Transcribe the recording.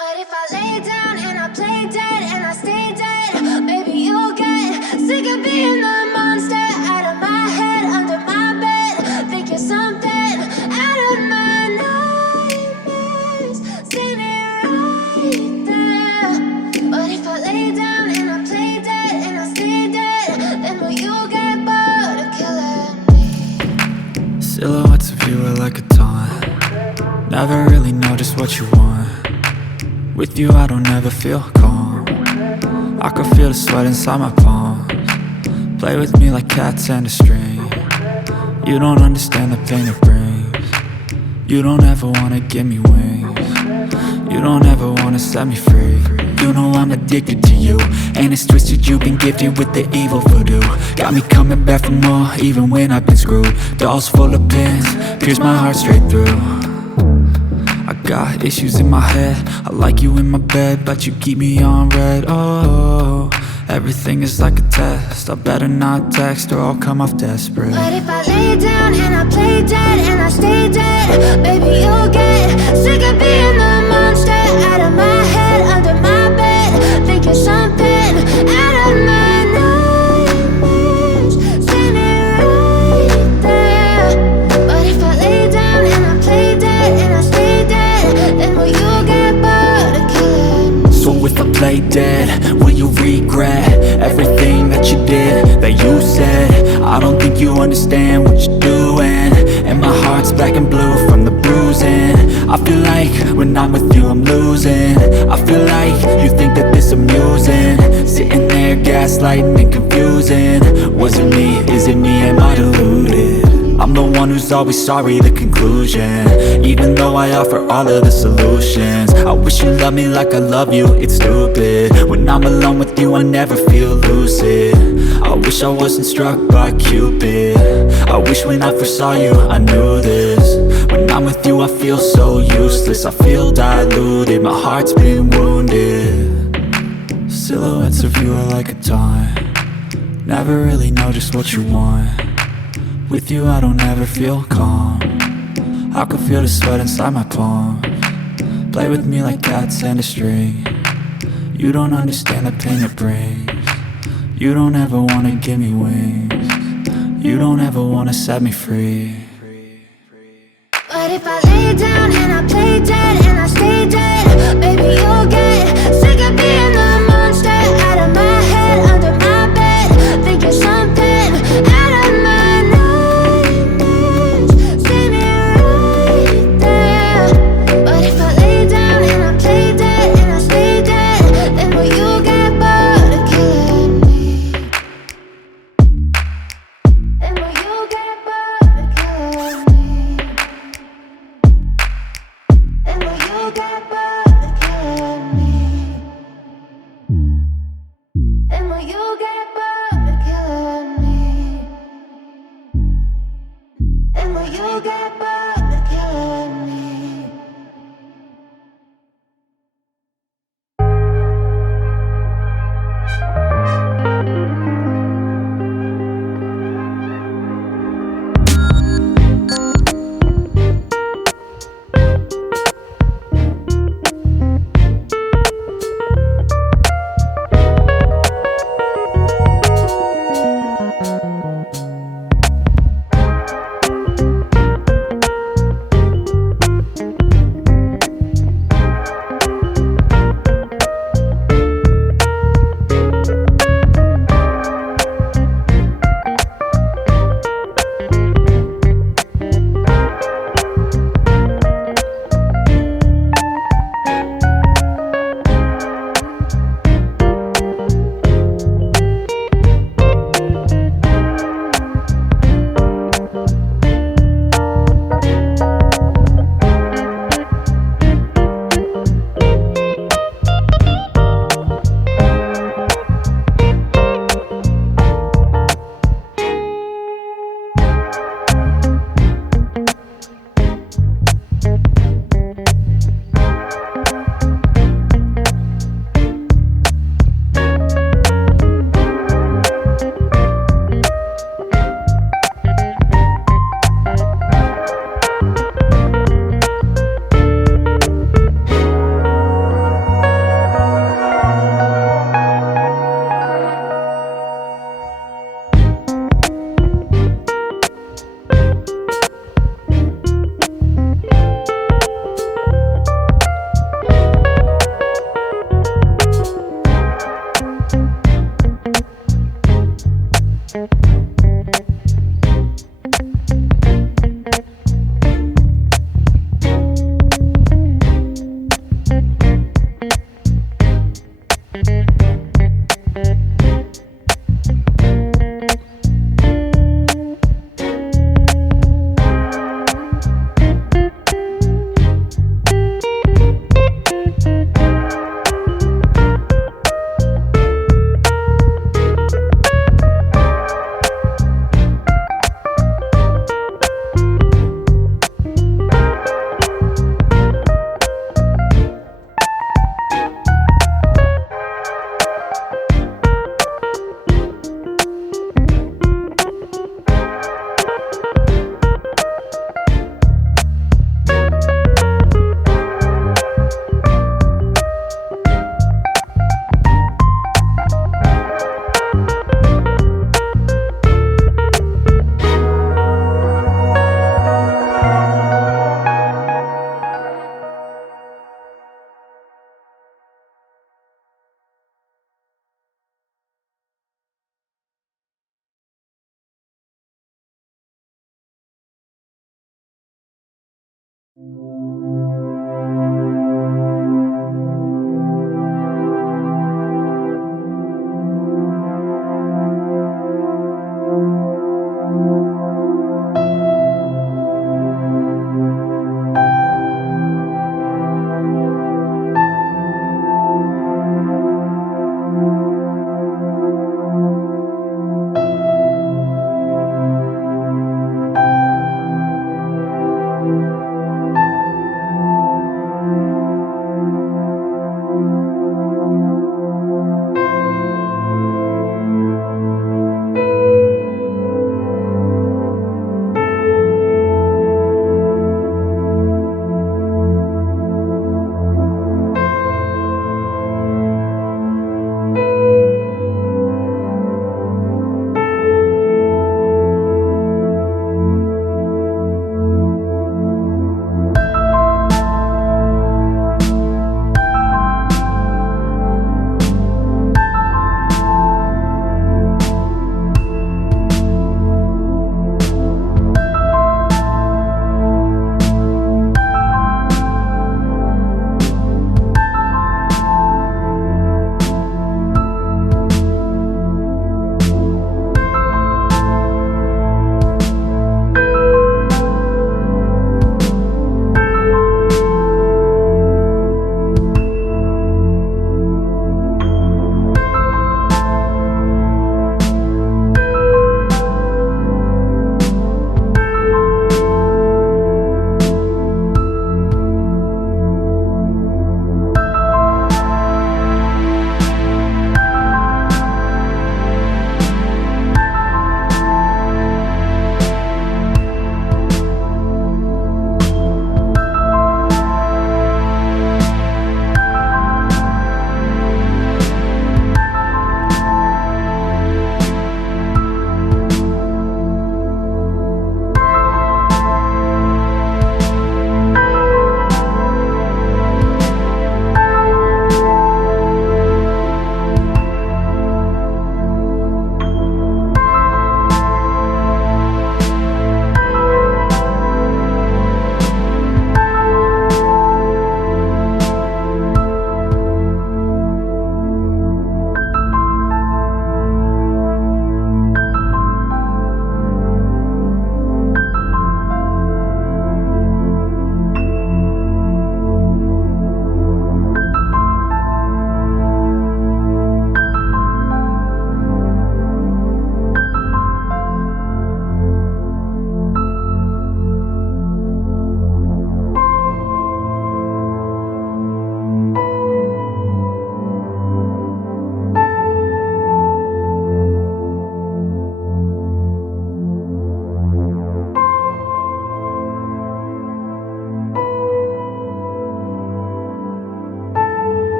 But if I lay down and I play dead and I stay dead, maybe you'll get sick of being the monster out of my head, under my bed. Think you're something out of my nightmares, standing right there. But if I lay down and I play dead and I stay dead, then will you get bored of killing me? Silhouettes of you are like a taunt. Never really know just what you want. With you I don't ever feel calm. I can feel the sweat inside my palms. Play with me like cats and a string. You don't understand the pain it brings. You don't ever wanna give me wings. You don't ever wanna set me free. You know I'm addicted to you, and it's twisted, you've been gifted with the evil voodoo. Got me coming back for more, even when I've been screwed. Dolls full of pins, pierce my heart straight through. I got issues in my head, I like you in my bed, but you keep me on red. Oh, everything is like a test. I better not text or I'll come off desperate. But if I lay down and I play dead and I stay dead, baby you'll get sick of being the monster out of my head, under my bed. Think you're something out of my nightmares, standing right there. But if I lay down and I play dead and I stay dead, then will you get bored of killing me? So if I play dead, will you regret everything that you did, that you said? I don't think you understand what you're doing, and my heart's black and blue from the bruising. I feel like when I'm with you I'm losing. I feel like you think that this amusing, sitting there gaslighting and confusing. Was it me? Is it me? Am I deluded? I'm the one who's always sorry, the conclusion. Even though I offer all of the solutions, I wish you loved me like I love you, it's stupid. When I'm alone with you I never feel lucid. I wish I wasn't struck by Cupid. I wish when I first saw you I knew this. When I'm with you I feel so useless, I feel diluted, my heart's been wounded. Silhouettes of you are like a taunt. Never really know just what you want. With you I don't ever feel calm. I can feel the sweat inside my palms. Play with me like cats and a string. You don't understand the pain it brings. You don't ever wanna give me wings. You don't ever wanna set me free. But if I lay down and I play dead and I stay dead, baby you'll get sick of being the monster out of my head, under my bed. Think you're something out of my nightmares, standing right there. But if I lay down and I play dead and I stay dead, then will you get bored of killing me? Then will you get bored of killing me? And will you get bored of killing me? And will you get bored of killing me? And will you get bored of killing me?